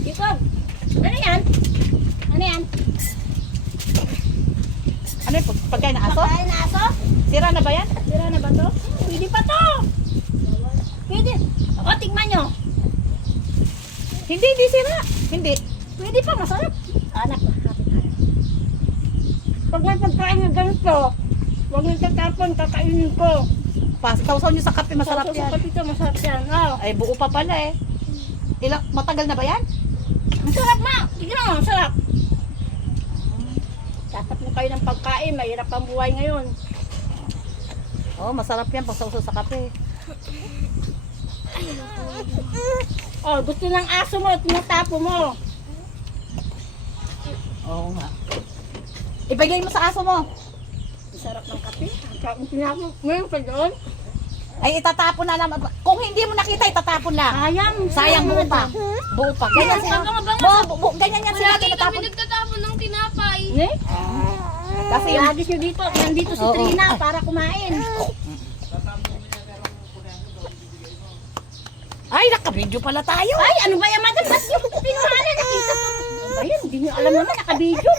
Jacob, ano yan? Ano yan? Ano yung pagkain ng aso? Pagkain na aso? Sira na ba yan? Sira na ba to? Pwede pa to. Pwede. O, tingnan nyo. Hindi sira. Hindi. Pwede pa, masarap. Anak, kapit tayo. Pag may pagkain na ganito, huwag nyo tatapon, kakainin ko. Sausaw nyo sa kape, masarap Sa yan. kapito, masarap yan. Oh. Ay, buo pa pala eh. Matagal na ba yan? Masarap ma. Tignan mo, masarap. Tatap mo kayo ng pagkain, mahirap ang buhay ngayon. Oh, masarap yan pag sausaw sa kape. Oh, gusto ng aso mo, tinatapo mo. Oo nga. Ibigay mo sa aso mo. Masarap ng kape. Ang tinapo, ngayon pa doon. Ay, itatapon na naman. Kung hindi mo nakita, itatapon lang. Sayang. Sayang, buo pa. Buo pa. Ganyan sila. Ganyan yan sila. Lagi kami Itatapon. nagtatapon ng tinapay. Eh? Kasi Kasi lagi siya dito. Nandito si Oo. Trina para kumain. Ay, nakabidyo pala tayo. Ay, ano ba yan, madam? Ba't yung pinuhanan? Nakita ko. Ano ba yan? Hindi nyo alam naman, nakabidyo.